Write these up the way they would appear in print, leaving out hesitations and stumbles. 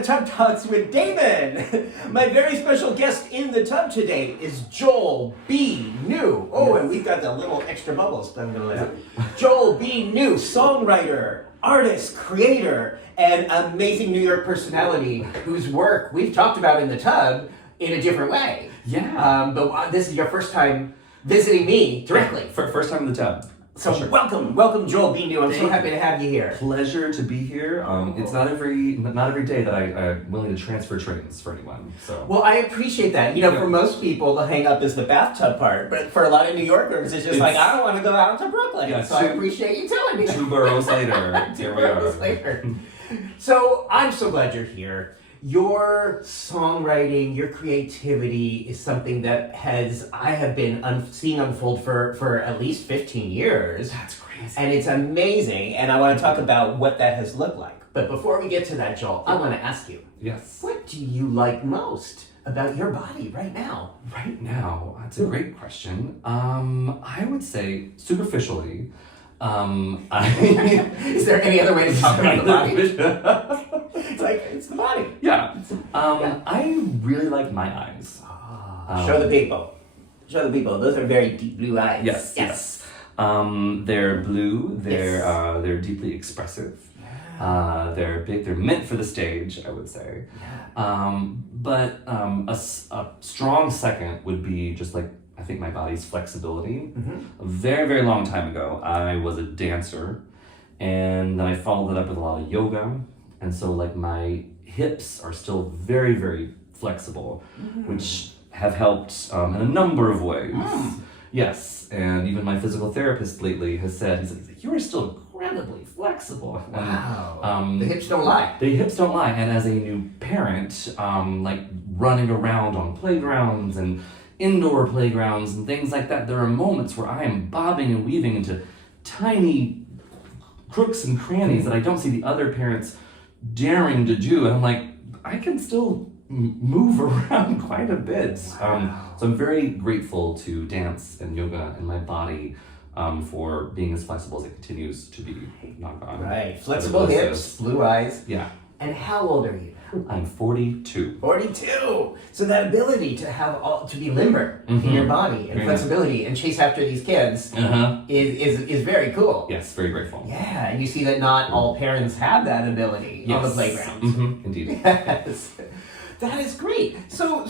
to Tub Talks with Damon. My very special guest in the tub today is Joel B. New. Oh, and we've got the little extra bubbles that I'm going to let out. Joel B. New, songwriter, artist, creator, and amazing New York personality whose work we've talked about in the tub in a different way. Yeah. But this is your first time visiting me directly. First time in the tub. So Sure. welcome Joel B. New. I'm so Thank happy to have you here. Pleasure to be here. It's not every day that I'm willing to transfer trains for anyone. So. Well, I appreciate that. You know, for most people, the hang up is the bathtub part, but for a lot of New Yorkers, it's just like, I don't want to go out to Brooklyn. Yeah, so I appreciate you telling me. 2 boroughs later. Here we are. Later. So I'm so glad you're here. Your songwriting, your creativity is something that I have been seeing unfold for at least 15 years. That's crazy. And it's amazing, and I want to talk about what that has looked like. But before we get to that, Joel, I want to ask you, Yes. what do you like most about your body right now? Right now, that's a great question. I would say superficially, Is there any other way to talk about the body? It's the body. Yeah. I really like my eyes. Show the people. Those are very deep blue eyes. Yes. They're blue. They're deeply expressive. They're big. They're meant for the stage, I would say. But a strong second would be just like, I think my body's flexibility. A very, very long time ago, I was a dancer, and then I followed it up with a lot of yoga, and so like my hips are still very, very flexible, which have helped in a number of ways. Yes, and even my physical therapist lately has said, he's like, you are still incredibly flexible. Wow. The hips don't lie. The hips don't lie, and as a new parent, like running around on playgrounds and indoor playgrounds and things like that, there are moments where I am bobbing and weaving into tiny crooks and crannies that I don't see the other parents daring to do, and I'm like, I can still move around quite a bit. So I'm very grateful to dance and yoga and my body for being as flexible as it continues to be. Knock on. Right, flexible hips, blue eyes. Yeah. And how old are you? I'm 42. 42. So that ability to be limber in your body and flexibility and chase after these kids is very cool. Yes, very grateful. Yeah, and you see that not all parents have that ability on the playground. Indeed. Yes. That is great. So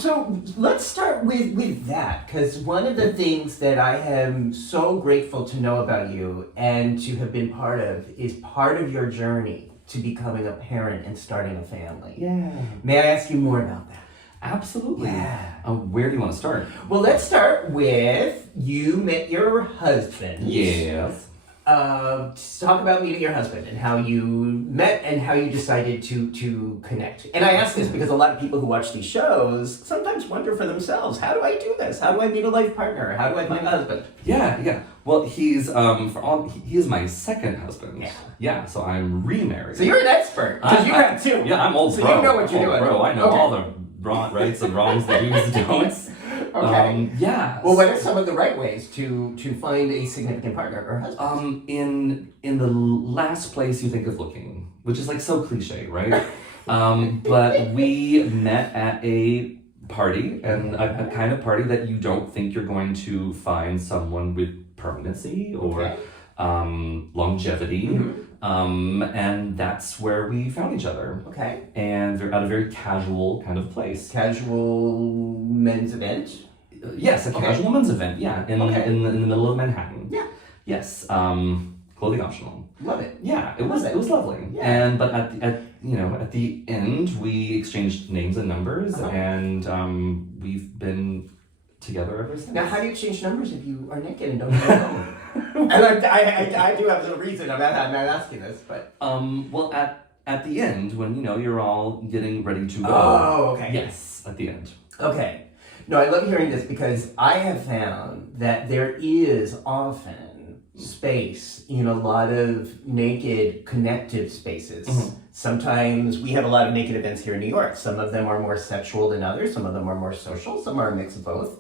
let's start with that, because one of the things that I am so grateful to know about you and to have been part of is part of your journey to becoming a parent and starting a family. Yeah. May I ask you more about that? Absolutely. Yeah. Where do you want to start? Well, let's start with you met your husband. Yes. Talk about meeting your husband and how you met and how you decided to connect. And I ask this because a lot of people who watch these shows sometimes wonder for themselves, how do I do this? How do I meet a life partner? How do I find a husband? Yeah. Well, he is my second husband. Yeah. So I'm remarried. So you're an expert because you have two. Yeah, I'm old so pro. You know what you're doing. Pro. I know all the rights and wrongs, the do's and don'ts. Okay. Yeah. Well, what are some of the right ways to find a significant partner or husband? In the last place you think of looking, which is like so cliche, right? But we met at a party, and a kind of party that you don't think you're going to find someone with permanency or longevity. And that's where we found each other. Okay. And they're at a very casual kind of place. Casual men's event? Yes, a casual men's event, yeah, in the middle of Manhattan. Yeah. Yes, clothing optional. Love it. Yeah, it was lovely. Yeah. But at the end we exchanged names and numbers, and we've been together ever since. Now, how do you exchange numbers if you are naked and don't have a phone? And I do have a reason. I'm not asking this, but well, at the end when you're all getting ready to go. Oh, okay. Yes, at the end. Okay. No, I love hearing this because I have found that there is often space in a lot of naked connective spaces. Sometimes we have a lot of naked events here in New York. Some of them are more sexual than others. Some of them are more social. Some are a mix of both.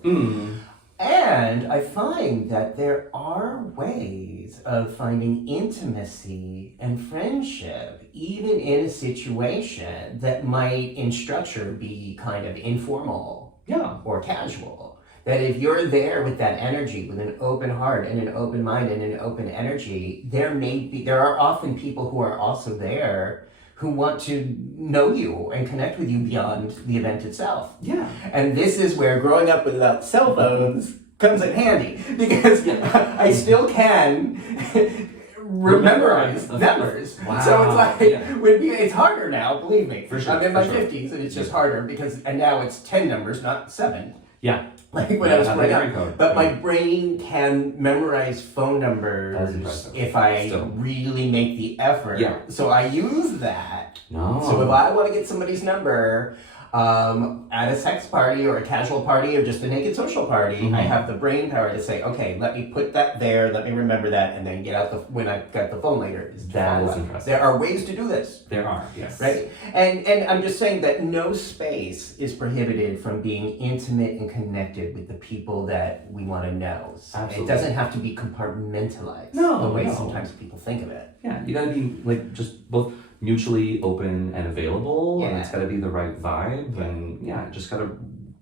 And I find that there are ways of finding intimacy and friendship, even in a situation that might, in structure, be kind of informal or casual. That if you're there with that energy, with an open heart and an open mind and an open energy, there are often people who are also there who want to know you and connect with you beyond the event itself. Yeah. And this is where growing up without cell phones comes in handy, because I still can memorize numbers. Wow. So it's like, it's harder now, believe me. For sure, I'm in my for sure. 50s and it's just harder and now it's 10 numbers, not 7. Yeah. Like when I was growing up. Code. But my brain can memorize phone That's numbers impressive. if I Still. really make the effort. Yeah. So I use that. No. So if I want to get somebody's number at a sex party or a casual party or just a naked social party, I have the brain power to say, okay, let me put that there, let me remember that, and then get out when I got the phone later. That is impressive. There are ways to do this. There are, yes. Right? And I'm just saying that no space is prohibited from being intimate and connected with the people that we want to know. Absolutely. It doesn't have to be compartmentalized No, the way no. sometimes people think of it. Yeah, you gotta be like just both mutually open and available, and it's gotta be the right vibe, and just gotta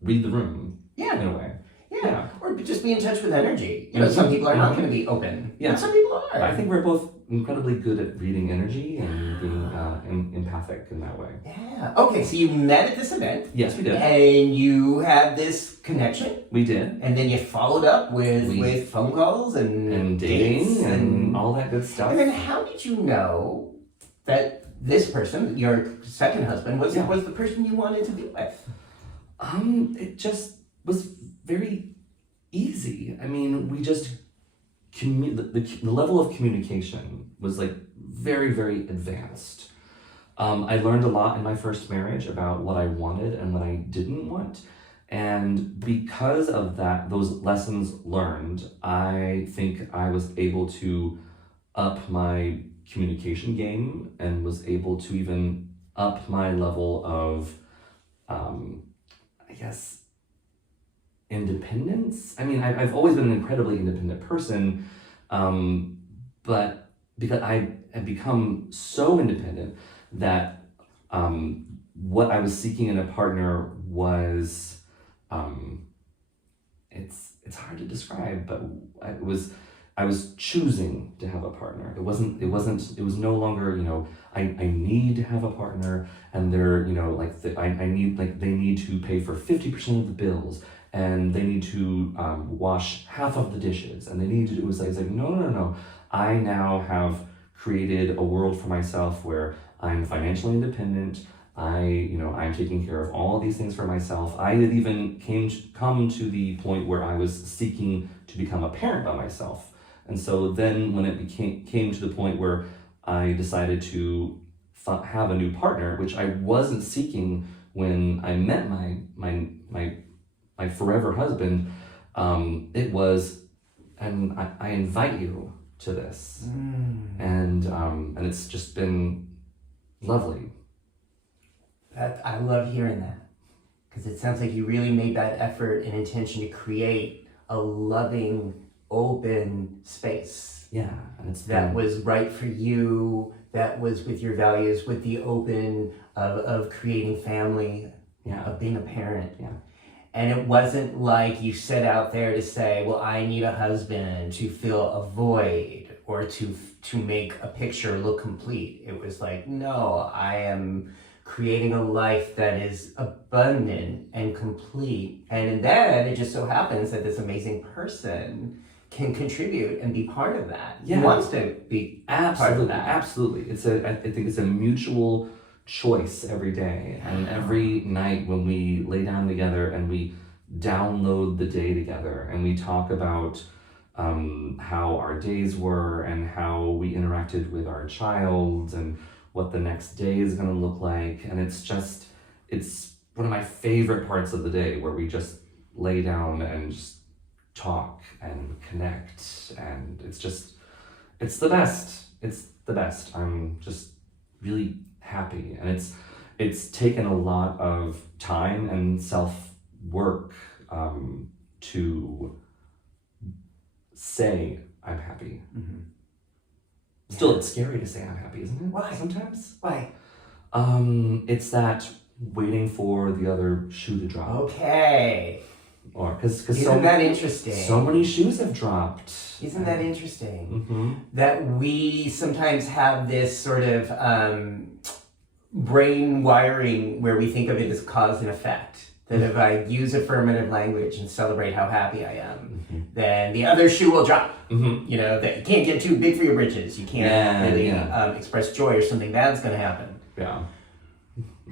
read the room in a way. Yeah. Or just be in touch with energy. You know, some people are not going to be open. Yeah. But some people are. I think we're both incredibly good at reading energy and being empathic in that way. Yeah. Okay, so you met at this event. Yes, we did. And you had this connection. We did. And then you followed up with phone calls and dating dates and all that good stuff. And then how did you know that this person, your second husband, was the person you wanted to be with? It just was very easy. I mean, we just the level of communication was like very, very advanced. I learned a lot in my first marriage about what I wanted and what I didn't want. And because of that, those lessons learned, I think I was able to up my communication game and was able to even up my level of, I guess, independence. I mean, I've always been an incredibly independent person, but because I had become so independent that what I was seeking in a partner was, it's hard to describe, but I was choosing to have a partner. It was no longer, I need to have a partner, and they're, they need to pay for 50% of the bills, and they need to wash half of the dishes, and they need to do, it's like, no. I now have created a world for myself where I'm financially independent. I'm taking care of all of these things for myself. I had even come to the point where I was seeking to become a parent by myself. And so then when it came to the point where I decided to have a new partner, which I wasn't seeking when I met my forever husband, it was, and I invite you to this. And it's just been lovely. I love hearing that, because it sounds like you really made that effort and intention to create a loving, open space. Yeah, and that was right for you, that was with your values, with the open of creating family, of being a parent. Yeah. And it wasn't like you set out there to say, well, I need a husband to fill a void or to make a picture look complete. It was like, no, I am creating a life that is abundant and complete. And then it just so happens that this amazing person can contribute and be part of that. Yeah. He wants to be part of that. Absolutely. I think it's a mutual choice every day, and every night when we lay down together and we download the day together and we talk about how our days were and how we interacted with our child and what the next day is going to look like. And it's one of my favorite parts of the day, where we just lay down and just talk and connect, and it's the best. It's the best. I'm just really happy, and it's taken a lot of time and self work to say I'm happy. Mm-hmm. Still, it's scary to say I'm happy, isn't it? Why? Sometimes. Why? It's that waiting for the other shoe to drop. Okay. Or because Isn't that interesting? So many shoes have dropped. Isn't that interesting? Mm-hmm. That we sometimes have this sort of brain wiring where we think of it as cause and effect. That if I use affirmative language and celebrate how happy I am, then the other shoe will drop. Mm-hmm. You know, that you can't get too big for your britches. You can't really express joy or something bad's going to happen. Yeah.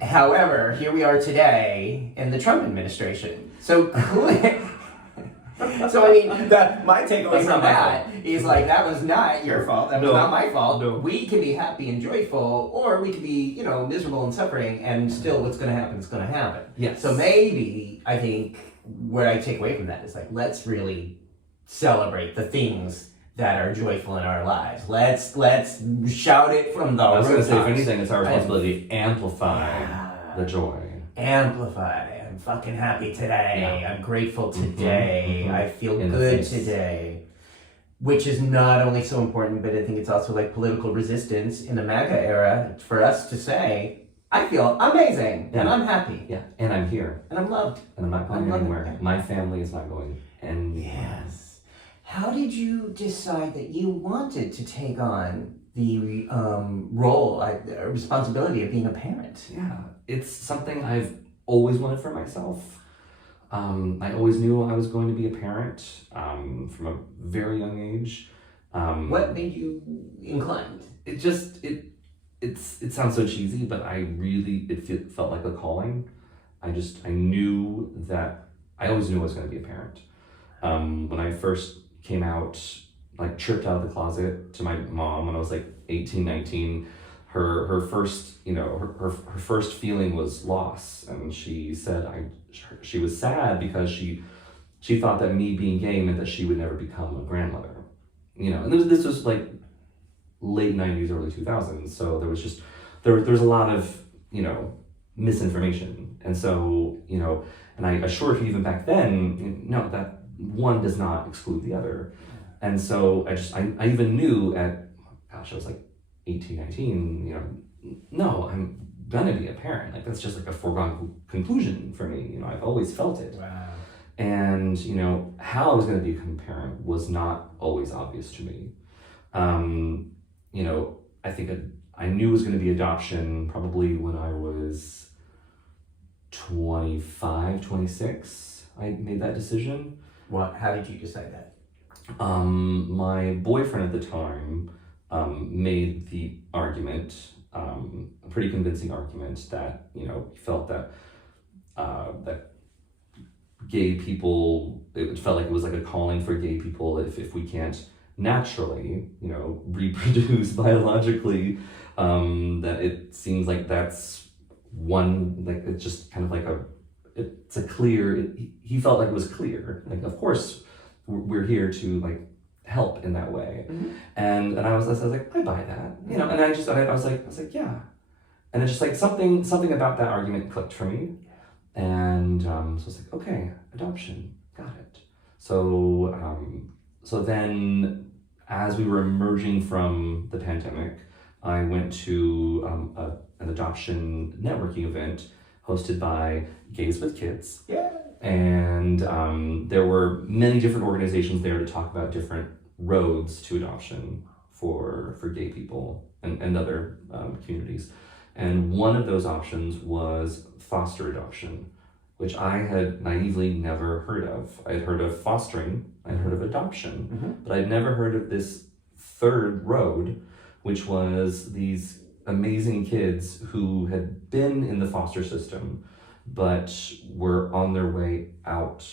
However, here we are today in the Trump administration. So, so I mean, my takeaway from that is like, that was not your fault. That was not my fault. No. We can be happy and joyful, or we can be, you know, miserable and suffering, and still what's going to happen is going to happen. Yes. So maybe, I think, what I take away from that is like, let's really celebrate the things that are joyful in our lives. Let's shout it from the I was going to say, if rooftops. anything, it's our responsibility to amplify the joy. Amplify. I'm fucking happy today. Yeah. I'm grateful today. Mm-hmm. I feel In the good face. today. Which is not only so important, but I think it's also like political resistance in the MAGA era for us to say, I feel amazing and I'm happy Yeah, and I'm here. and I'm loved. And I'm not going I'm loving anywhere. it. My family is not going anywhere. Yes. How did you decide that you wanted to take on the role, responsibility of being a parent? Yeah, it's something I've always wanted for myself. I always knew I was going to be a parent from a very young age. What made you inclined? It just it sounds so cheesy, but it felt like a calling. I knew that I always knew I was going to be a parent. When I first came out, like tripped out of the closet to my mom when I was like 18, 19, her first, you know, her first feeling was loss, and she said she was sad because she thought that me being gay meant that she would never become a grandmother, you know. And this was like late 90s, early 2000s, so there was a lot of, you know, misinformation, and so, you know, and I assured her even back then, no, that one does not exclude the other. And so I even knew at, gosh, I was like 18, 19, you know, no, I'm gonna be a parent. Like, that's just like a foregone conclusion for me. You know, I've always felt it. Wow. And, you know, how I was gonna become a parent was not always obvious to me. You know, I think I knew it was gonna be adoption probably when I was 25, 26. I made that decision. How did you decide that? My boyfriend at the time made the argument, a pretty convincing argument, that, you know, he felt that that gay people, it felt like it was like a calling for gay people, if we can't naturally, you know, reproduce biologically, that it seems like that's one, like, it's just kind of like it's a clear, he felt like it was clear, like, of course we're here to like help in that way. Mm-hmm. And I was like, I buy that, you know. And I was like, yeah. And it's just like something about that argument clicked for me. And so I was like, okay, adoption, got it. So then, as we were emerging from the pandemic, I went to an adoption networking event hosted by Gays with Kids. Yeah. And there were many different organizations there to talk about different roads to adoption for gay people and other communities. And one of those options was foster adoption, which I had naively never heard of. I'd heard of fostering, I'd heard of adoption, but I'd never heard of this third road, which was these amazing kids who had been in the foster system but were on their way out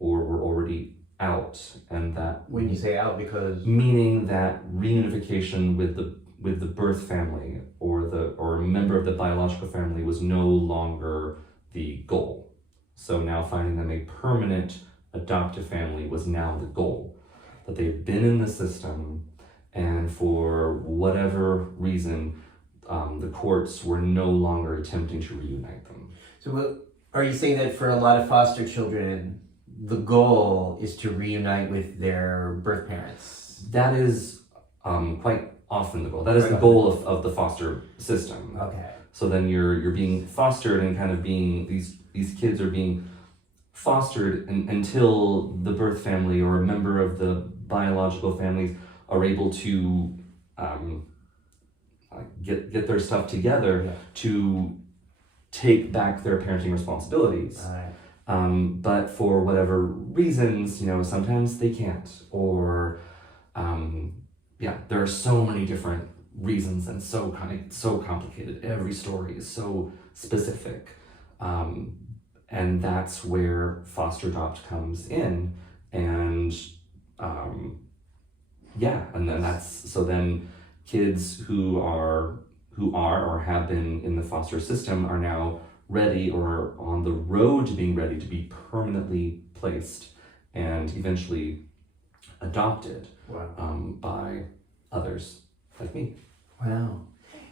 or were already out, and that, When you say out, because meaning that reunification with the birth family or a member of the biological family was no longer the goal. So now finding them a permanent adoptive family was now the goal. That they've been in the system, and for whatever reason, the courts were no longer attempting to reunite them. So are you saying that for a lot of foster children, the goal is to reunite with their birth parents. That is quite often the goal. That is the goal of the foster system. Okay. So then you're being fostered and kind of being these kids are being fostered until the birth family or a member of the biological families are able to get their stuff together to take back their parenting responsibilities. All right. But for whatever reasons, sometimes they can't, or there are so many different reasons and so complicated. Every story is so specific, and that's where foster adopt comes in, and then kids who are or have been in the foster system are now ready or on the road to being ready to be permanently placed and eventually adopted by others like me. Wow.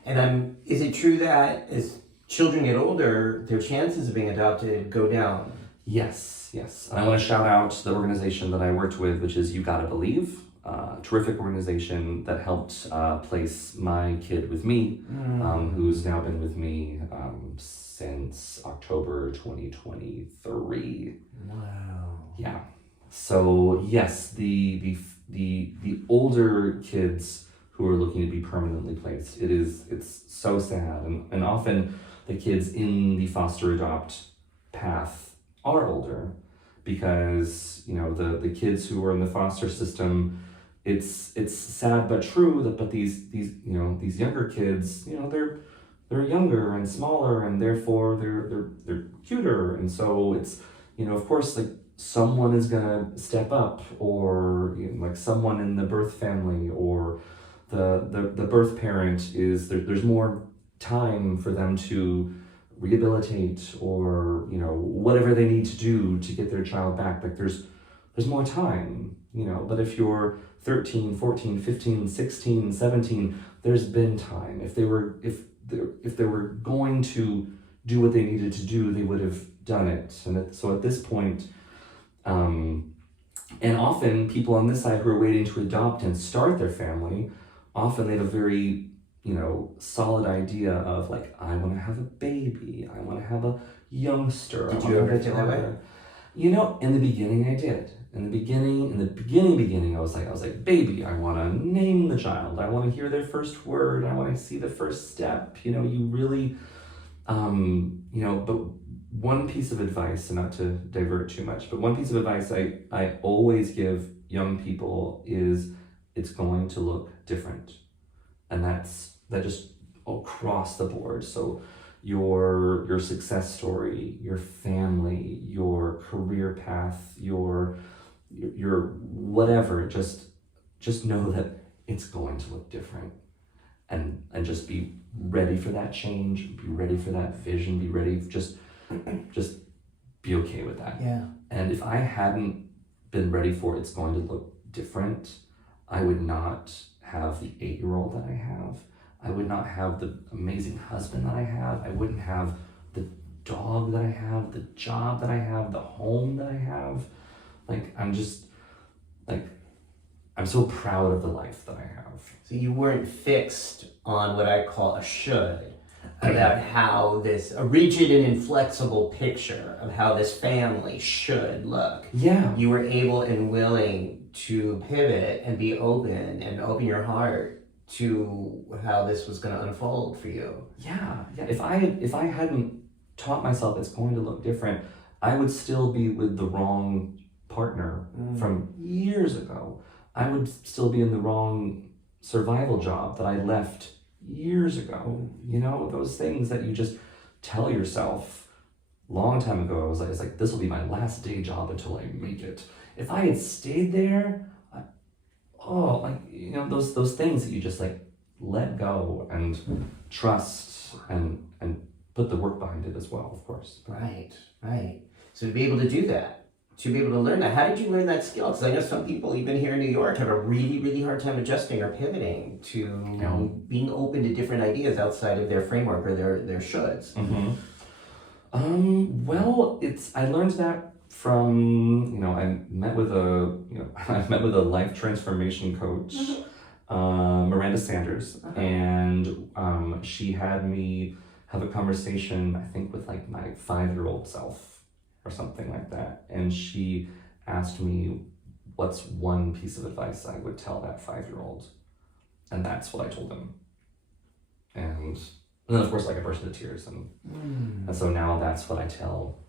And is it true that as children get older, their chances of being adopted go down? Yes. And I want to shout out the organization that I worked with, which is You Gotta Believe, a terrific organization that helped place my kid with me, who's now been with me since October 2023. Wow. Yeah. So yes, the older kids who are looking to be permanently placed, it's so sad, and often the kids in the foster adopt path are older, because the kids who are in the foster system, it's sad but true that these younger kids, they're younger and smaller, and therefore they're cuter, and so it's of course, like, someone is gonna step up, or like someone in the birth family or the birth parent is there's more time for them to rehabilitate or whatever they need to do to get their child back. Like there's more time, but if you're 13, 14, 15, 16, 17, there's been time. If they were going to do what they needed to do, they would have done it. And so at this point, and often people on this side who are waiting to adopt and start their family, often they have a very solid idea of, like, I want to have a baby, I want to have a youngster. Did you ever feel that way? In the beginning I did. In the beginning, I was like, baby, I want to name the child. I want to hear their first word. I want to see the first step. You really, but one piece of advice, and not to divert too much, but one piece of advice I always give young people is it's going to look different. And that just across the board. So your success story, your family, your career path, your whatever, just know that it's going to look different, and just be ready for that change, be ready for that vision, be ready, just be okay with that. Yeah. And if I hadn't been ready for it's going to look different, I would not have the 8-year-old that I have. I would not have the amazing husband that I have. I wouldn't have the dog that I have, the job that I have, the home that I have. I'm so proud of the life that I have. So you weren't fixed on what I call a should, about how a rigid and inflexible picture of how this family should look. Yeah. You were able and willing to pivot and be open and open your heart to how this was going to unfold for you. Yeah. If I hadn't taught myself it's going to look different, I would still be with the wrong partner from years ago. I would still be in the wrong survival job that I left years ago. Those things that you just tell yourself long time ago. I was like, this will be my last day job until I make it. If I had stayed there, those things that you just let go and trust and put the work behind it as well, of course. Right. So to be able to do that, to be able to learn that, how did you learn that skill? Because I know some people, even here in New York, have a really, really hard time adjusting or pivoting to being open to different ideas outside of their framework or their shoulds. Mm-hmm. I learned that from, I met with I met with a life transformation coach, Miranda Sanders, and she had me have a conversation, I think, with like my 5-year-old self or something like that. And she asked me what's one piece of advice I would tell that 5-year-old. And that's what I told him. And then of course like I burst into tears. And so now that's what I tell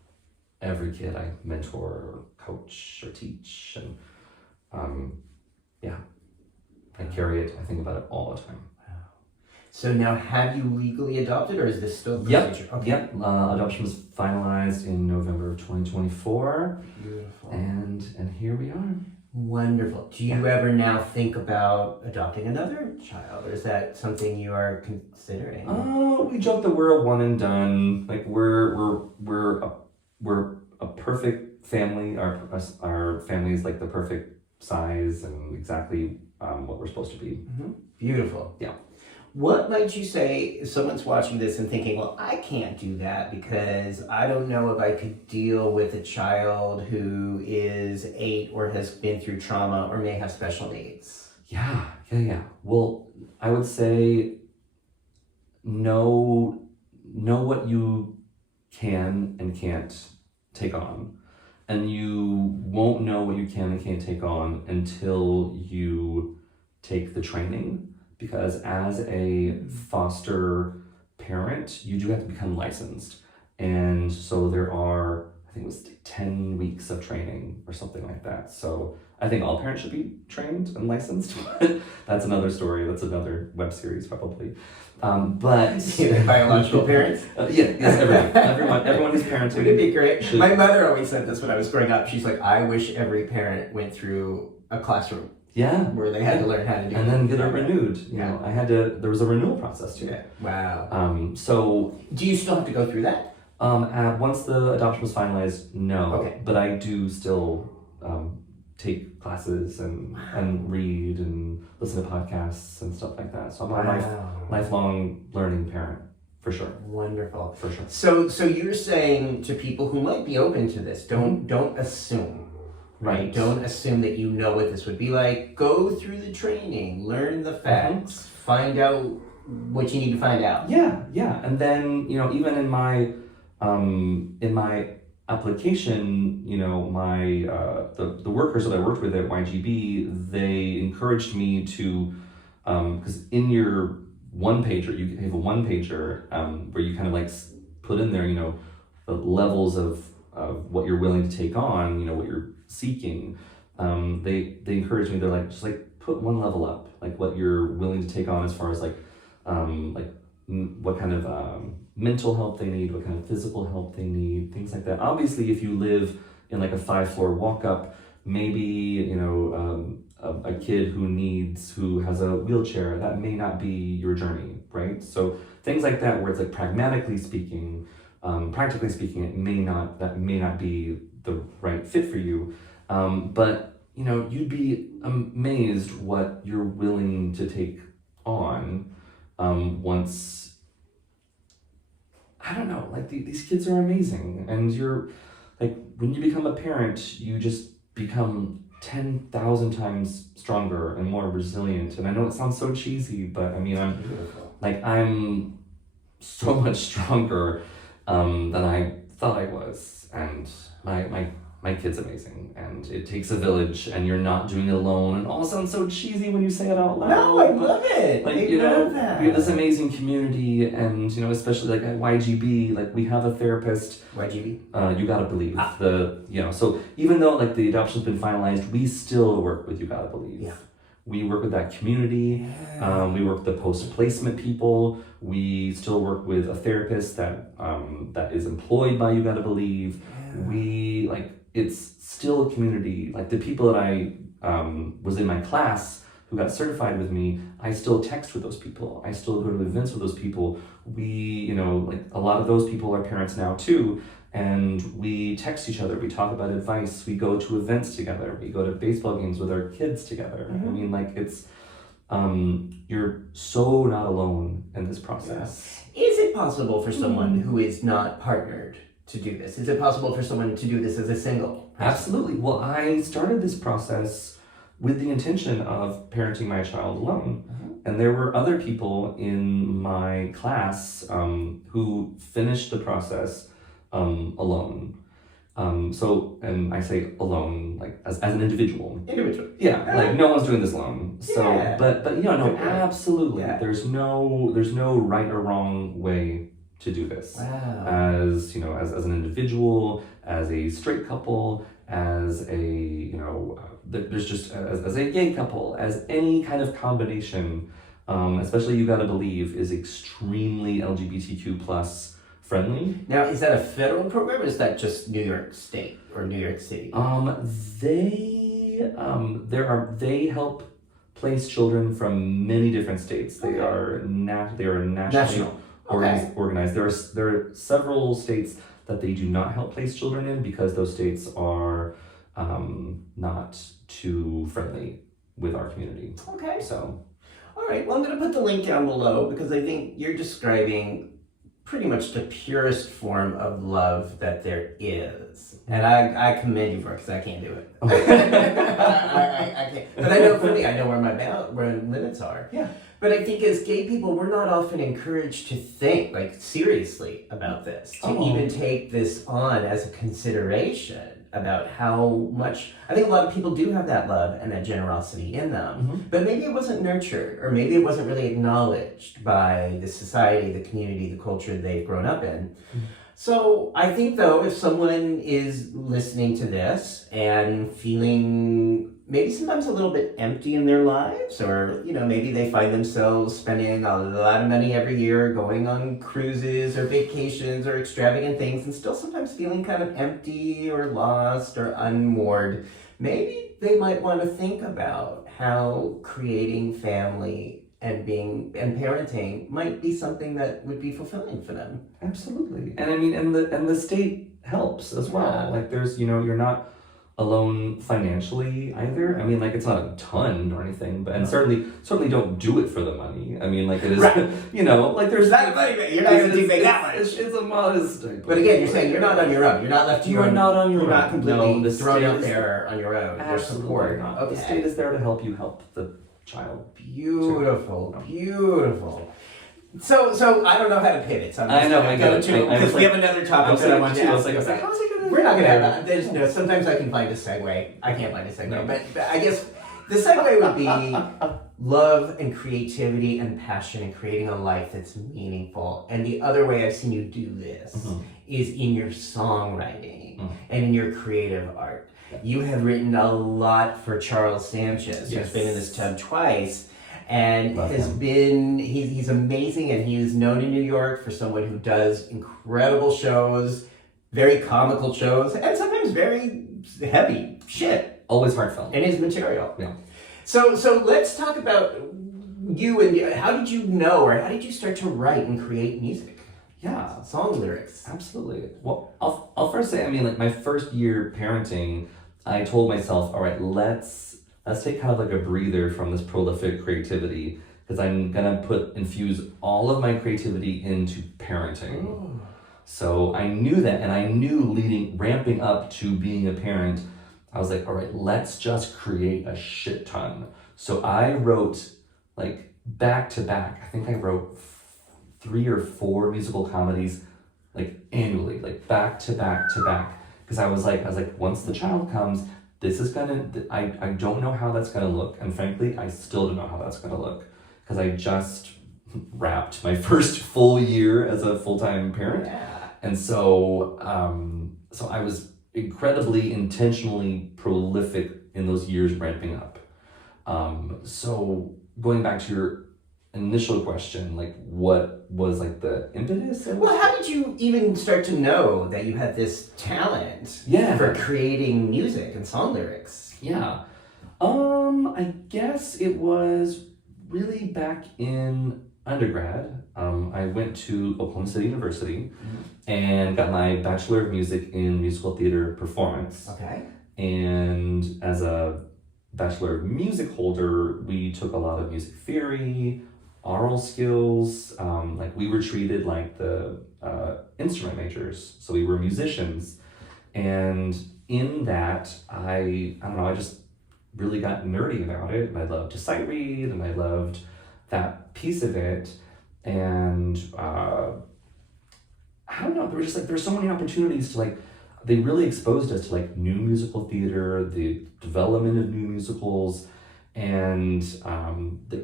every kid I mentor or coach or teach. And I carry it, I think about it all the time. So now, have you legally adopted, or is this still the Yep. procedure? Okay. Yep. Adoption was finalized in November of 2024. Beautiful. And here we are. Wonderful. Do you ever now think about adopting another child, or is that something you are considering? We joke that we're a one and done. Like we're a perfect family. Our family is like the perfect size and exactly what we're supposed to be. Mm-hmm. Beautiful. Yeah. What might you say if someone's watching this and thinking, well, I can't do that because I don't know if I could deal with a child who is 8 or has been through trauma or may have special needs? Yeah. Well, I would say know what you can and can't take on. And you won't know what you can and can't take on until you take the training. Because as a foster parent, you do have to become licensed. And so there are, I think it was 10 weeks of training or something like that. So I think all parents should be trained and licensed. That's another story. That's another web series probably. But biological parents? Yes, everyone who's parenting. Would it be great? My mother always said this when I was growing up. She's like, I wish every parent went through a classroom. Yeah. Where they had to learn how to do it. And then get it renewed. You know, there was a renewal process too. Yeah. Wow. So. Do you still have to go through that? Once the adoption was finalized, no. Okay. But I do still take classes and read and listen to podcasts and stuff like that. So I'm a lifelong learning parent, for sure. Wonderful. For sure. So you're saying to people who might be open to this, don't assume. Right. Don't assume that you know what this would be like. Go through the training, learn the facts, find out what you need to find out. Yeah. And then, even in my application, my the workers that I worked with at YGB, they encouraged me to, because in your one-pager, you have a one-pager where you kind of like put in there, the levels of what you're willing to take on, what you're seeking. They encouraged me. They're like, just like put one level up, like what you're willing to take on as far as like what kind of mental help they need, what kind of physical help they need, things like that. Obviously, if you live in like a 5-floor walk-up, maybe a kid who has a wheelchair, that may not be your journey, right? So things like that, where it's like practically speaking, it may not be the right fit for you. But you'd be amazed what you're willing to take on once. I don't know, like these kids are amazing, and you're like, when you become a parent, you just become 10,000 times stronger and more resilient. And I know it sounds so cheesy, but I mean, I'm so much stronger than I thought I was, and my kid's amazing, and it takes a village, and you're not doing it alone. And it all sounds so cheesy when you say it out loud. No, I love it. Like, we have this amazing community, and especially like at YGB, like we have a therapist. YGB. You Gotta Believe. So even though like the adoption's been finalized, we still work with You Gotta Believe. Yeah. We work with that community. Yeah. We work with the post-placement people. We still work with a therapist that is employed by You Gotta Believe. Yeah. It's still a community. Like the people that I was in my class who got certified with me, I still text with those people. I still go to events with those people. We, a lot of those people are parents now too. And we text each other, we talk about advice, we go to events together, we go to baseball games with our kids together. Mm-hmm. I mean, it's, you're so not alone in this process. Yeah. Is it possible for someone who is not partnered to do this? Is it possible for someone to do this as a single person? Absolutely. Well, I started this process with the intention of parenting my child alone. And there were other people in my class who finished the process alone. And I say alone, like as an individual. Individual. Yeah, like no one's doing this alone. So, Yeah. but no, absolutely. Yeah. There's no right or wrong way to do this. Wow. As as an individual, as a straight couple, as a there's just as a gay couple, as any kind of combination. Especially you gotta believe is extremely LGBTQ plus friendly. Now, is that a federal program or is that just New York State or New York City? They help place children from many different states. They Okay. are nationally Okay. organized. There are several states that they do not help place children in because those states are not too friendly with our community. Okay. So, All right. Well, I'm going to put the link down below because I think you're describing pretty much the purest form of love that there is. And I commend you for it because I can't do it. I can't. But I know for me, I know where my limits are. yeah. But I think as gay people, we're not often encouraged to think like seriously about this, to even take this on as a consideration about how much. I think a lot of people do have that love and that generosity in them, but maybe it wasn't nurtured, or maybe it wasn't really acknowledged by the society, the community, the culture they've grown up in. So I think though, if someone is listening to this and feeling maybe sometimes a little bit empty in their lives, or maybe they find themselves spending a lot of money every year going on cruises or vacations or extravagant things and still sometimes feeling kind of empty or lost or unmoored, maybe they might want to think about how creating family and parenting might be something that would be fulfilling for them. Absolutely. And I mean, and the state helps as well. Yeah. Like there's, you're not alone financially either. I mean, like it's not a ton or anything, but and certainly don't do it for the money. I mean, like it is, Right. Like there's Not money, but you're not going to make that much. It's a modest. But again, you're saying you're not on your own. You're not left to You your are own. not on your You're own. not completely No, the thrown state out is- there on your own. There's Absolutely support. not. Okay. The state is there to help you help the child. Beautiful, beautiful. So I don't know how to pivot. So I'm just I know, gonna I go get it. to, I was because we like- have another I topic was that I like, want to I ask. was like, how's he gonna? We're not gonna have that. There's no. Sometimes I can find a segue. I can't find a segue, No. but I guess the segue would be love and creativity and passion and creating a life that's meaningful. And the other way I've seen you do this is in your songwriting and in your creative art. You have written a lot for Charles Sanchez, who's Yes. been in this tub twice. And Love has him. been, he's amazing, and he is known in New York for someone who does incredible shows, very comical shows, and sometimes very heavy shit Always heartfelt. in his material. Yeah. So let's talk about you and how did you know, or how did you start to write and create music? Yeah. Song lyrics. Absolutely. Well, I'll first say, I mean, like my first year parenting, I told myself, all right, let's take kind of like a breather from this prolific creativity, because I'm gonna infuse all of my creativity into parenting. Ooh. So I knew that, and I knew ramping up to being a parent, I was like, all right, let's just create a shit ton. So I wrote like back to back. I think I wrote 3 or 4 musical comedies like annually, like back to back to back. Because I was like, once the child comes, this is I don't know how that's gonna look. And frankly, I still don't know how that's gonna look. Because I just wrapped my first full year as a full-time parent. Yeah. And so I was incredibly intentionally prolific in those years ramping up. So going back to your initial question, like what was like the impetus? Well, how did you even start to know that you had this talent for creating music and song lyrics? Yeah. I guess it was really back in undergrad. I went to Oklahoma City University and got my Bachelor of Music in Musical Theater Performance. Okay. And as a Bachelor of Music holder, we took a lot of music theory, oral skills. Like we were treated like the instrument majors, so we were musicians, and in that I don't know, I just really got nerdy about it, and I loved to sight read, and I loved that piece of it, and I don't know, there were just like there's so many opportunities to like. They really exposed us to like new musical theater, the development of new musicals, and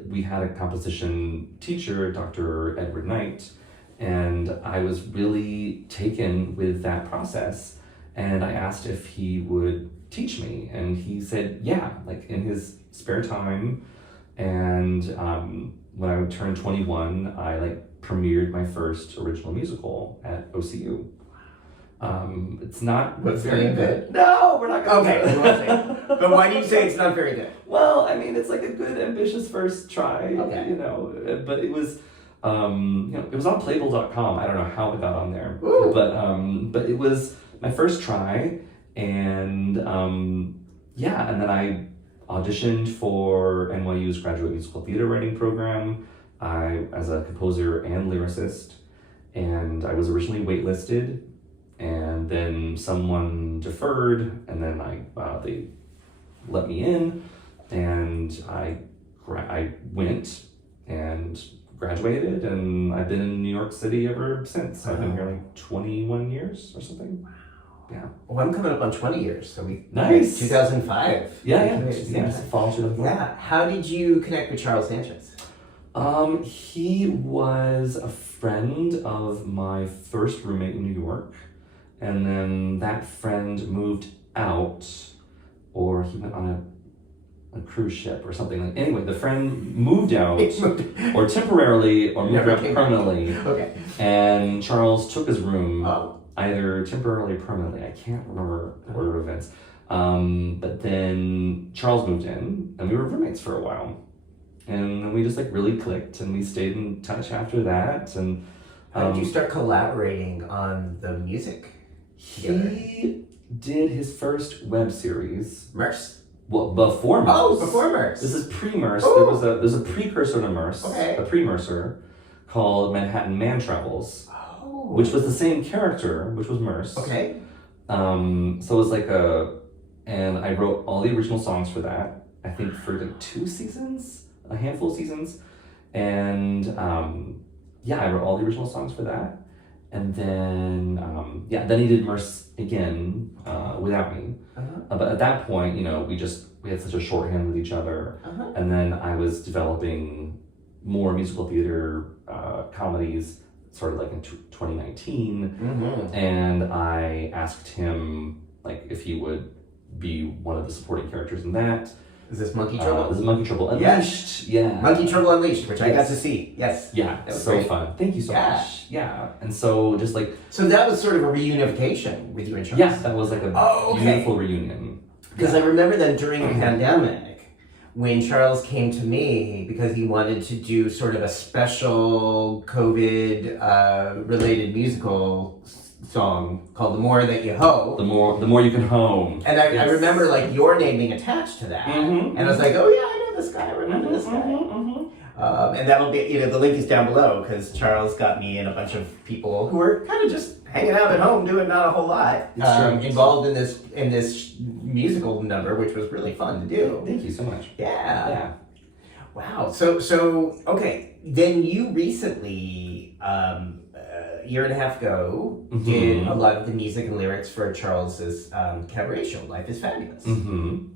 we had a composition teacher, Dr. Edward Knight, and I was really taken with that process. And I asked if he would teach me, and he said, yeah, like in his spare time. And when I turned 21, I like premiered my first original musical at OCU. It's not very good. No, we're not gonna. Okay, we won't say. But why do you say it's not very good? Well, I mean, it's like a good, ambitious first try. Okay. You know, but it was, it was on Playable.com. I don't know how it got on there, Ooh. but it was my first try, and yeah, and then I auditioned for NYU's graduate musical theater writing program. As a composer and lyricist, and I was originally waitlisted. And then someone deferred, and then they let me in, and I went and graduated, and I've been in New York City ever since. I've been here like 21 years or something. Wow. Yeah. Well, I'm coming up on 20 years, so we nice. 2005. Yeah. Fall 2005. Yeah. How did you connect with Charles Sanchez? He was a friend of my first roommate in New York. And then that friend moved out, or he went on a cruise ship or something. Like anyway, the friend moved out, or temporarily, or moved out permanently. Okay. And Charles took his room, either temporarily or permanently. I can't remember the order of events. But then Charles moved in, and we were roommates for a while, and then we just like really clicked, and we stayed in touch after that. And how did you start collaborating on the music? He did his first web series. Merce. Well, before Merce. Oh, before Merce. This is pre-Merce. Ooh. There's a precursor to Merce, okay. A pre-Mercer, called Manhattan Man Travels, which was the same character, which was Merce. Okay. So it was like and I wrote all the original songs for that. I think for like 2 seasons, a handful of seasons, and I wrote all the original songs for that. And then, then he did Merce again without me. But at that point, we had such a shorthand with each other. And then I was developing more musical theater comedies, sort of like in 2019. And I asked him like if he would be one of the supporting characters in that. Is this Monkey Trouble? This is Monkey Trouble Unleashed. Yeah. Monkey Trouble Unleashed, which I got to see. Yes. Yeah. That was so fun. Thank you so much. Yeah. And so just like. So that was sort of a reunification with you and Charles. Yes, that was like a beautiful reunion. Because I remember then during the pandemic, when Charles came to me because he wanted to do sort of a special COVID related musical song called The More That You Hoe. The more you can home. And I remember like your name being attached to that. And I was like, oh yeah, I know this guy, I remember this guy. And that'll be, the link is down below because Charles got me and a bunch of people who were kind of just hanging out at home doing not a whole lot involved in this musical number, which was really fun to do. Thank you so much. Yeah. Wow. So okay. Then you recently, year and a half ago, did a lot of the music and lyrics for Charles's cabaret show, Life is Fabulous.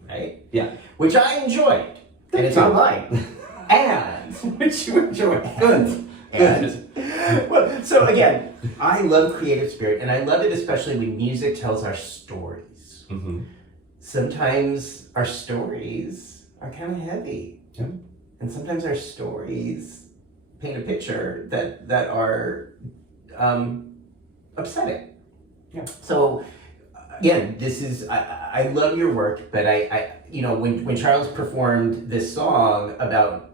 Right? Yeah. Which I enjoyed. And it's online. And which you enjoyed. Good. Well, so again, I love creative spirit, and I love it especially when music tells our stories. Sometimes our stories are kind of heavy. Yeah. And sometimes our stories paint a picture that are upsetting. Yeah. So again, this is I love your work, but I when Charles performed this song about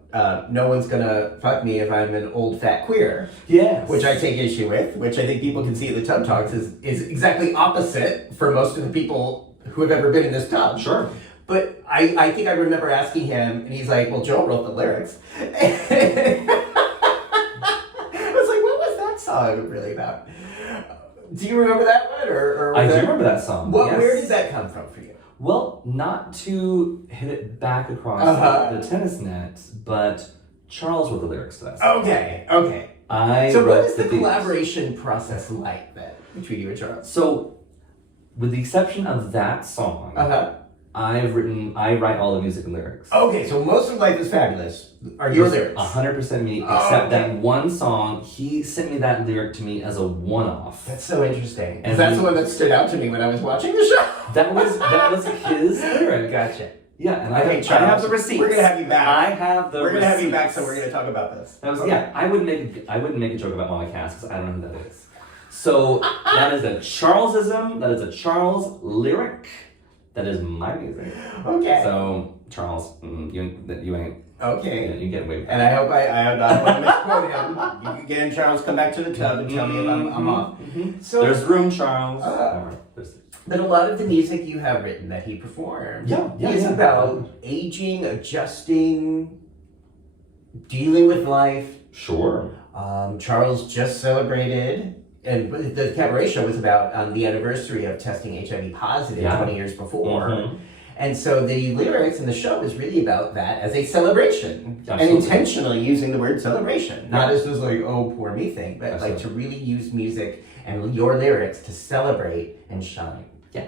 no one's gonna fuck me if I'm an old fat queer. Yes. Which I take issue with, which I think people can see at the Tub Talks is exactly opposite for most of the people who have ever been in this tub. Sure. But I think I remember asking him, and he's like, well, Joel wrote the lyrics. song really about? Do you remember that one? Or I do remember that song. Yes. Where did that come from for you? Well, not to hit it back across the tennis net, but Charles wrote the lyrics to that song. Okay. So what is the collaboration process like then between you and Charles? So, with the exception of that song, I write all the music and lyrics. Okay, so most of Life is Fabulous are your lyrics. 100% me, except that one song, he sent me that lyric to me as a one-off. That's so interesting. And that's the one that stood out to me when I was watching the show. That was his lyric. Gotcha. Yeah, and I have the receipts. We're gonna have you back. I have the. We're gonna have you back, so we're gonna talk about this. I wouldn't make a joke about Mama Cass because I don't know who that is. So that is a Charlesism. That is a Charles lyric. That is my music. Okay. So Charles, you ain't. Okay. Yeah, you get away with and I hope I don't want to misquote him. You can get in, Charles. Come back to the tub and tell me if I'm off. So there's room, Charles. But a lot of the music you have written that he performed is about aging, adjusting, dealing with life. Sure. Charles just celebrated, and the cabaret show was about the anniversary of testing HIV positive 20 years before. And so the lyrics in the show is really about that as a celebration. Absolutely. And intentionally using the word celebration. Not as just like, oh, poor me thing, but like to really use music and your lyrics to celebrate and shine. Yeah.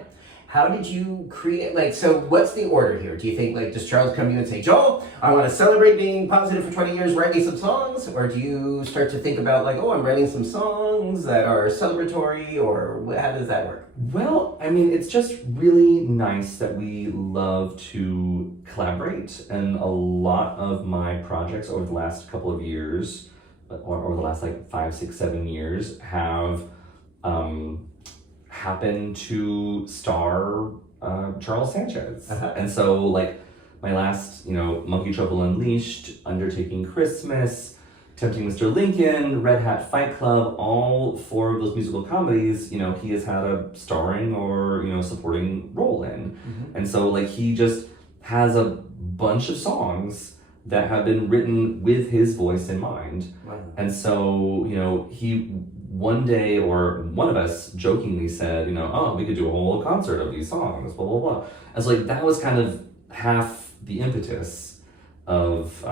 How did you create, so what's the order here? Do you think, does Charles come to you and say, Joel, I want to celebrate being positive for 20 years, write me some songs? Or do you start to think about, I'm writing some songs that are celebratory, or how does that work? Well, I mean, it's just really nice that we love to collaborate, and a lot of my projects over the last couple of years, or over the last 5, 6, 7 years, have happened to star Charles Sanchez. And so my last, Monkey Trouble Unleashed, Undertaking Christmas, Tempting Mr. Lincoln, Red Hat Fight Club, all 4 of those musical comedies, he has had a starring or, supporting role in. And so he just has a bunch of songs that have been written with his voice in mind. Wow. And so, he one day, or one of us jokingly said, we could do a whole concert of these songs, blah, blah, blah. And so that was kind of half the impetus of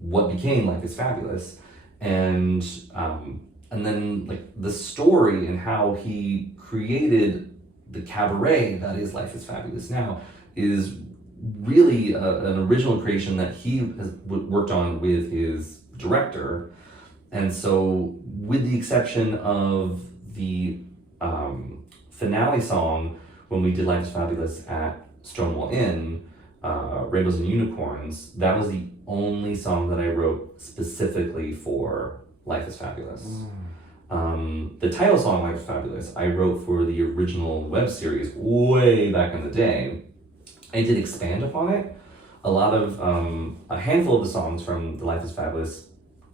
what became Life is Fabulous. And then the story and how he created the cabaret that is Life is Fabulous now is really an original creation that he has worked on with his director. And so, with the exception of the finale song, when we did Life is Fabulous at Stonewall Inn, Rainbows and Unicorns, that was the only song that I wrote specifically for Life is Fabulous. The title song, Life is Fabulous, I wrote for the original web series way back in the day. I did expand upon it. A handful of the songs from the Life is Fabulous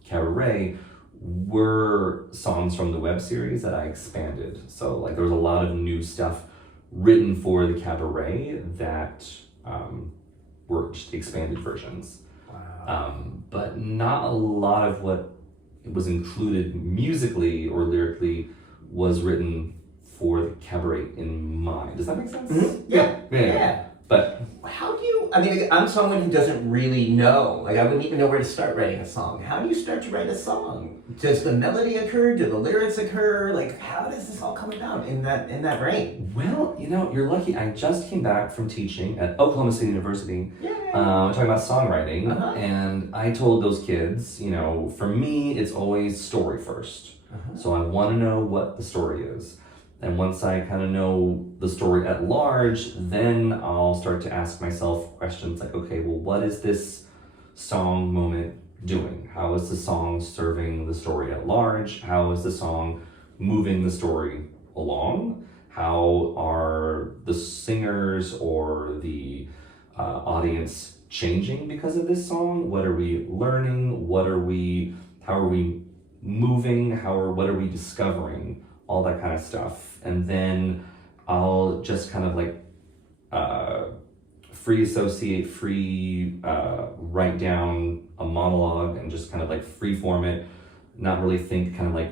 cabaret were songs from the web series that I expanded. So there was a lot of new stuff written for the cabaret that were just expanded versions. Wow. But not a lot of what was included musically or lyrically was written for the cabaret in mind. Does that make sense? Mm-hmm. Yeah. But how do you, I'm someone who doesn't really know, I wouldn't even know where to start writing a song. How do you start to write a song? Does the melody occur? Do the lyrics occur? How does this all come about in that brain? Well, you're lucky. I just came back from teaching at Oklahoma State University, talking about songwriting, and I told those kids, for me, it's always story first. So I want to know what the story is. And once I kind of know the story at large, then I'll start to ask myself questions like, okay, well, what is this song moment doing? How is the song serving the story at large? How is the song moving the story along? How are the singers or the audience changing because of this song? What are we learning? How are we moving? What are we discovering? All that kind of stuff. And then I'll just kind of free associate, write down a monologue and just kind of free form it not really think, kind of like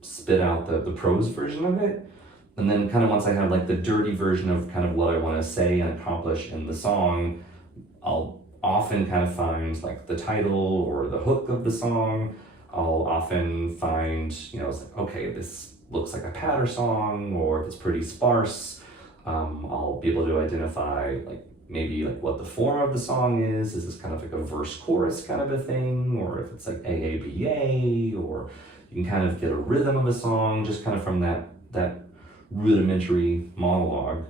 spit out the prose version of it. And then kind of once I have like the dirty version of kind of what I want to say and accomplish in the song, I'll often kind of find like the title or the hook of the song. I'll often find, it's like, okay, this looks like a patter song, or if it's pretty sparse, I'll be able to identify like maybe like what the form of the song is. Is this kind of like a verse chorus kind of a thing, or if it's like AABA, or you can kind of get a rhythm of a song just kind of from that rudimentary monologue.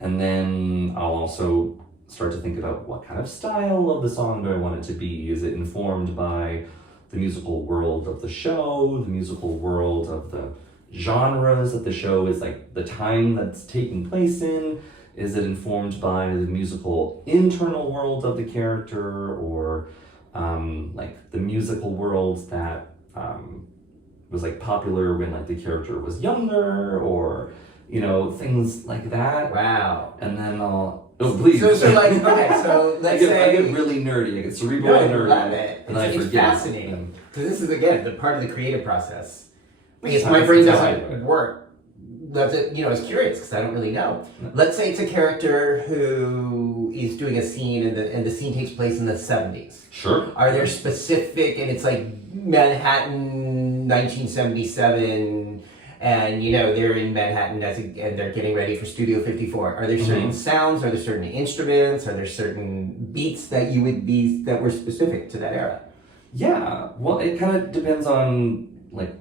And then I'll also start to think about what kind of style of the song do I want it to be. Is it informed by the musical world of the show, the musical world of the genres that the show is like the time that's taking place in? Is it informed by the musical internal world of the character, or like the musical world that was like popular when like the character was younger, or things like that. Wow. And then I'll please. So like, okay, so let's say I get really nerdy. I get cerebral and nerdy. I love it. And I It's forget. fascinating. Because this is again the part of the creative process. I guess That's my brain how I do doesn't it. work. That's it. I was curious because I don't really know. Let's say it's a character who is doing a scene, and the scene takes place in the 70s. Sure. Are there specific, and it's like Manhattan, 1977, and they're in Manhattan and they're getting ready for Studio 54. Are there certain sounds? Are there certain instruments? Are there certain beats that were specific to that era? Yeah. Well, it kind of depends on like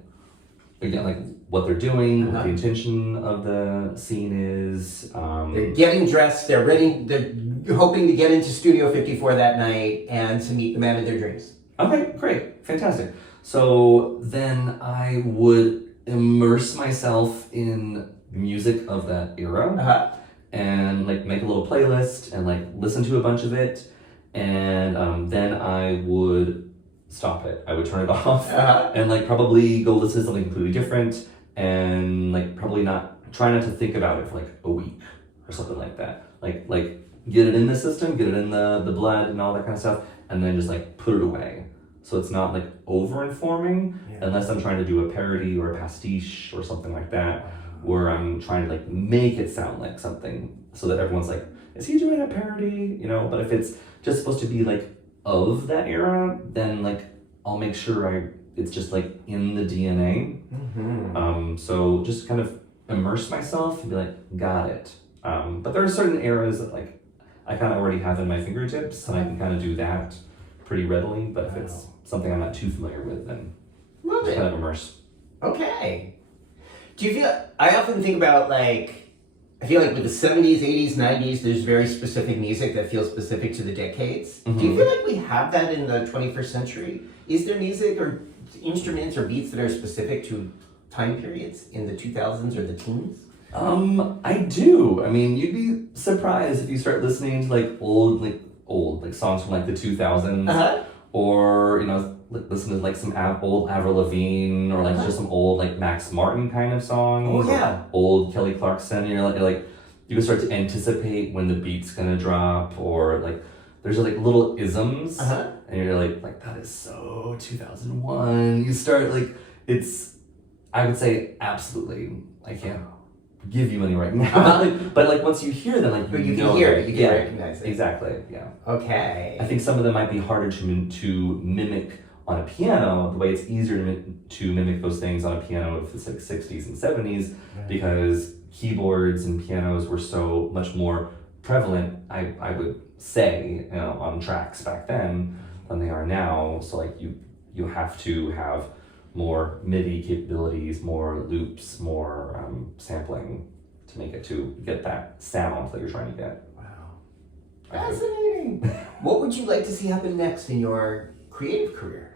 what they're doing, what the intention of the scene is. They're getting dressed. They're ready. They're hoping to get into Studio 54 that night and to meet the man of their dreams. Okay, great, fantastic. So then I would immerse myself in music of that era, and like make a little playlist and like listen to a bunch of it, and then I would stop it. I would turn it off and like probably go listen to something completely different, and like probably try not to think about it for like a week or something like that. Like get it in the system, get it in the blood and all that kind of stuff, and then just like put it away. So it's not like over-informing, unless I'm trying to do a parody or a pastiche or something like that, where I'm trying to like make it sound like something so that everyone's like, is he doing a parody? But if it's just supposed to be like of that era, then like I'll make sure it's just like in the DNA. So just kind of immerse myself and be like, got it. But there are certain eras that like I kind of already have in my fingertips, and I can kind of do that pretty readily. But if it's something I'm not too familiar with, then Love just it. kind of immerse. Okay. Do you feel? I often think about I feel like with the 70s, 80s, 90s, there's very specific music that feels specific to the decades. Do you feel like we have that in the 21st century? Is there music or instruments or beats that are specific to time periods in the 2000s or the teens? I do. I mean, you'd be surprised if you start listening to old songs from like the 2000s, or listen to like some old Avril Lavigne, or like just some old like Max Martin kind of songs. Oh yeah. Old Kelly Clarkson. You're like you can start to anticipate when the beat's gonna drop, or like there's like little isms, and you're like that is so 2001. You start like I would say absolutely. I can't give you any right now, but like once you hear them, like you can hear it, you can recognize it. Exactly. Yeah. Okay. I think some of them might be harder to mimic on a piano. The way it's easier to mimic those things on a piano if it's like 60s and 70s, because keyboards and pianos were so much more prevalent. I would say on tracks back then than they are now. So like you have to have more MIDI capabilities, more loops, more sampling to make it to get that sound that you're trying to get. Wow. Fascinating. What would you like to see happen next in your creative career?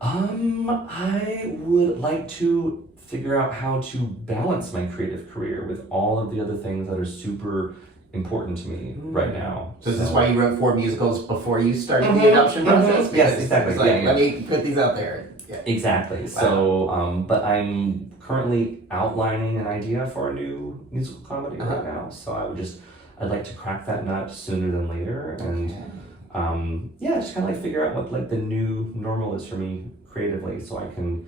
I would like to figure out how to balance my creative career with all of the other things that are super important to me right now. So is this why you wrote 4 musicals before you started the adoption process? Yes, exactly. It's like, let me put these out there. Yeah. Exactly. Wow. So, but I'm currently outlining an idea for a new musical comedy right now. So I'd like to crack that nut sooner than later, and just kind of like figure out what like the new normal is for me creatively, so I can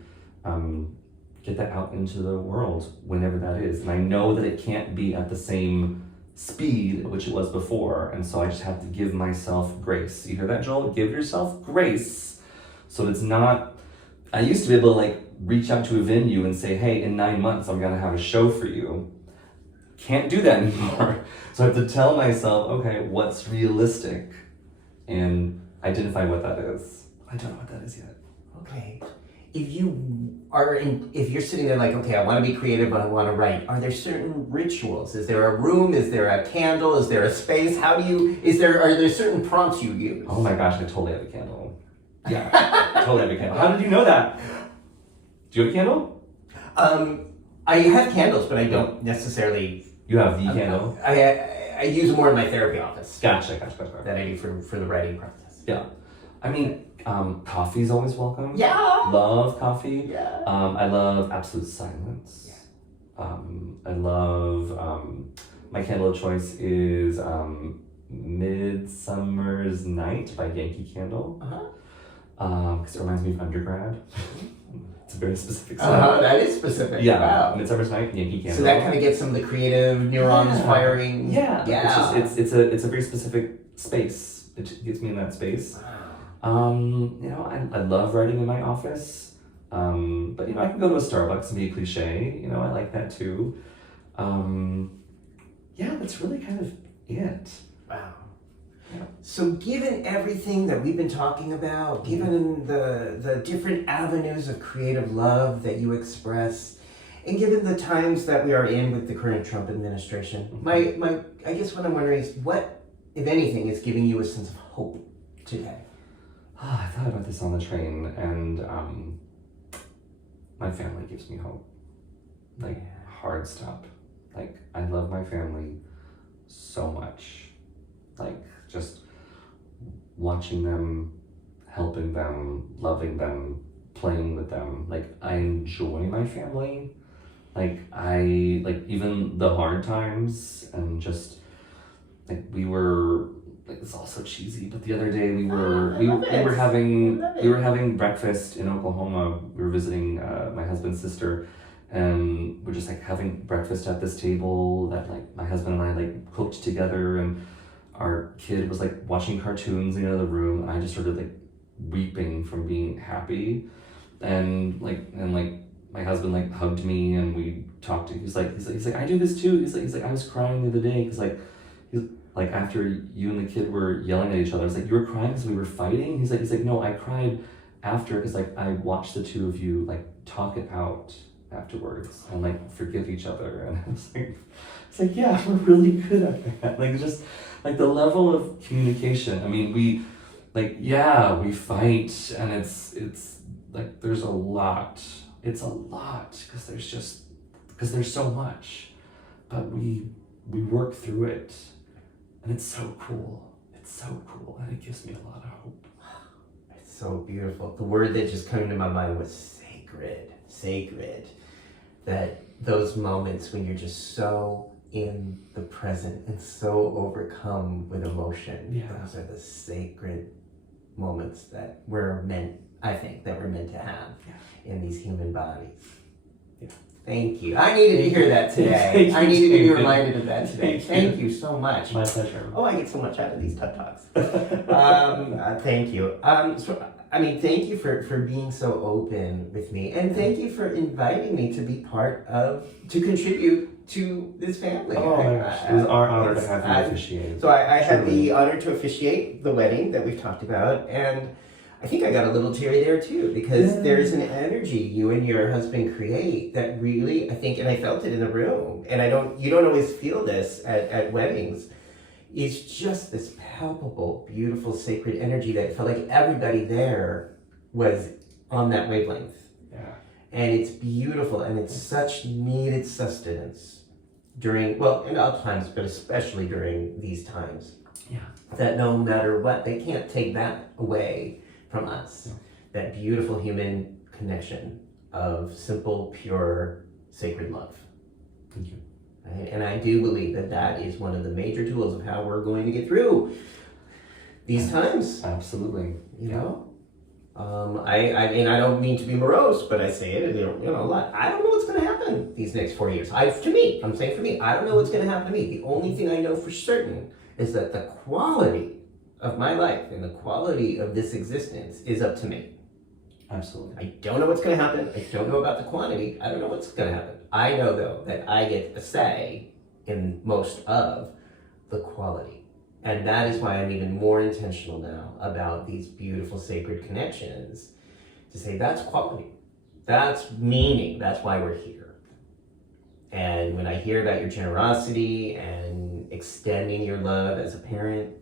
get that out into the world whenever that is. And I know that it can't be at the same speed at which it was before, and so I just have to give myself grace. You hear that, Joel? Give yourself grace, so it's not. I used to be able to like reach out to a venue and say, hey, in 9 months I'm gonna have a show for you. Can't do that anymore. So I have to tell myself, okay, what's realistic, and identify what that is. I don't know what that is yet. Okay. If you're sitting there like, okay, I want to be creative, but I want to write, are there certain rituals? Is there a room? Is there a candle? Is there a space? Are there certain prompts you use? Oh my gosh, I totally have a candle. Yeah, I totally have a candle. How did you know that? Do you have a candle? I have candles, but I don't necessarily. You have the candle? I use them more in my therapy office. Gotcha. That I do for the writing process. Yeah. I mean, coffee's always welcome. Yeah. Love coffee. Yeah. I love absolute silence. Yeah. I love, my candle of choice is Midsummer's Night by Yankee Candle. Because it reminds me of undergrad. It's a very specific scent. That is specific. Yeah. Wow. Midsummer's Night, Yankee Candle. So that kind of gets some of the creative neurons firing. Yeah. Yeah. It's a very specific space. It gets me in that space. I love writing in my office. But I can go to a Starbucks and be a cliche. I like that too. That's really kind of it. Wow. Yeah. So given everything that we've been talking about, given the different avenues of creative love that you express, and given the times that we are in with the current Trump administration, my I guess what I'm wondering is what, if anything, is giving you a sense of hope today? I thought about this on the train, and my family gives me hope. Hard stop. I love my family so much. Just watching them, helping them, loving them, playing with them. I enjoy my family. Even the hard times, and just, we were, it's all so cheesy, but the other day we were having breakfast in Oklahoma. We were visiting my husband's sister, and we're just having breakfast at this table that my husband and I cooked together, and our kid was watching cartoons in the other room, and I just started weeping from being happy, and my husband hugged me, and we talked. He's like I do this too. He's like I was crying the other day because he's after you and the kid were yelling at each other. I was like, you were crying because we were fighting. He's like no, I cried after because I watched the two of you talk it out afterwards and forgive each other, and it's yeah, we're really good at that. Just the level of communication. I mean, we we fight, and it's there's a lot. It's a lot because there's so much, but we work through it, and it's so cool. It's so cool, and it gives me a lot of hope. It's so beautiful. The word that just came to my mind was sacred. Sacred. That those moments when you're just so in the present and so overcome with emotion. Yeah. Those are the sacred moments that we're meant to have in these human bodies. Yeah. Thank you. I needed to hear that today. I needed to be reminded of that today. Thank you so much. My pleasure. Oh, I get so much out of these TED Talks. Thank you. Thank you for being so open with me, and thank you for inviting me to contribute to this family. Oh my gosh, it was our honor to have you officiate. So I had the honor to officiate the wedding that we've talked about, and I think I got a little teary there too, because there's an energy you and your husband create that really, I think, and I felt it in the room, and you don't always feel this at weddings. It's just this palpable, beautiful, sacred energy that felt like everybody there was on that wavelength. Yeah. And it's beautiful, and it's such needed sustenance in all times, but especially during these times. Yeah. That no matter what, they can't take that away from us. No. That beautiful human connection of simple, pure, sacred love. Thank you. Right? And I do believe that is one of the major tools of how we're going to get through these times. Absolutely. You know? I mean, I don't mean to be morose, but I say it, a lot. I don't know what's going to happen these next 4 years. I'm saying for me, I don't know what's going to happen to me. The only thing I know for certain is that the quality of my life and the quality of this existence is up to me. Absolutely. I don't know what's going to happen. I don't know about the quantity. I don't know what's going to happen. I know, though, that I get a say in most of the quality. And that is why I'm even more intentional now about these beautiful sacred connections, to say that's quality. That's meaning. That's why we're here. And when I hear about your generosity and extending your love as a parent,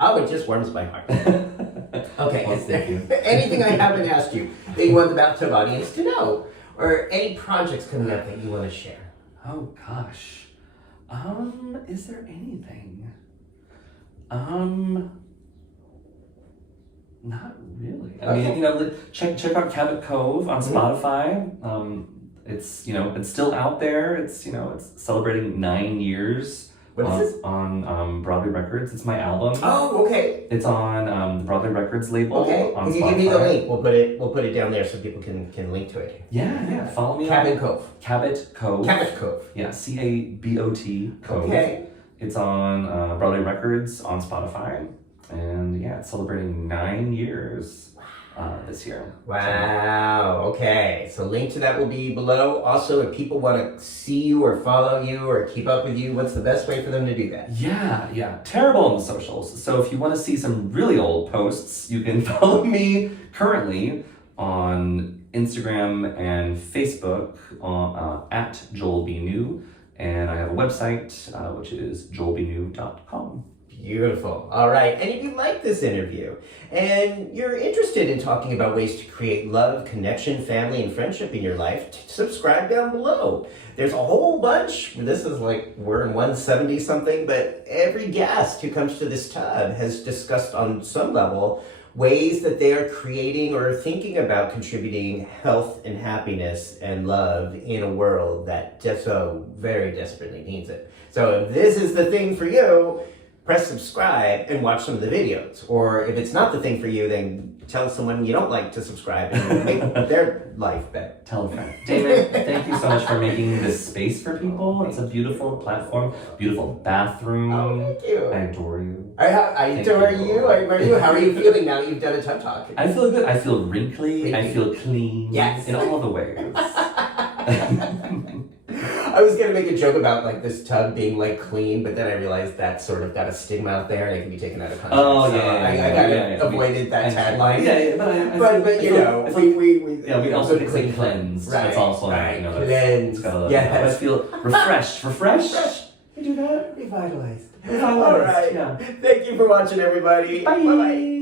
it just warms my heart. Okay, Well, is there anything I haven't asked you that you want the Bathtub audience to know? Or any projects coming up that you want to share? Oh gosh. Is there anything? Not really. I mean, check out Cabot Cove on Spotify. It's still out there. It's celebrating 9 years. What is this? On Broadway Records. It's my album. Oh, okay. It's on the Broadway Records label. Okay. On Can you Spotify. give me the link? We'll put it down there so people can link to it. Yeah. Follow me. Cabot Cove. Cabot Cove. Cabot Cove. Yeah, CABOT Cove. Okay. It's on Broadway Records on Spotify, and yeah, it's celebrating 9 years this year. Wow. Okay. So link to that will be below. Also, if people want to see you or follow you or keep up with you, what's the best way for them to do that? Yeah. Terrible on the socials. So if you want to see some really old posts, you can follow me currently on Instagram and Facebook at Joel B. New. And I have a website, which is joelbnew.com. Beautiful. All right. And if you like this interview and you're interested in talking about ways to create love, connection, family, and friendship in your life, subscribe down below. There's a whole bunch. This is we're in 170 something, but every guest who comes to this tub has discussed on some level ways that they are creating or thinking about contributing health and happiness and love in a world that just so very desperately needs it. So if this is the thing for you, press subscribe and watch some of the videos. Or if it's not the thing for you, then tell someone you don't like to subscribe and make their life better. Tell a friend. Damon, thank you so much for making this space for people. It's a beautiful platform, beautiful bathroom. Oh, thank you. I adore you. I adore you. I adore you. How are you feeling now that you've done a Tub Talk? I feel good. I feel wrinkly. I feel clean. Yes. In all the ways. I was gonna make a joke about this tub being clean, but then I realized that sort of got a stigma out there and it can be taken out of context. Oh, so I avoided that tagline. Yeah, but we also good clean cleanse. Right, That's also right. Cleanse. Yes. I feel refreshed. You do that? Revitalized. Revitalized. All right. Yeah. Thank you for watching, everybody. Bye. Bye-bye.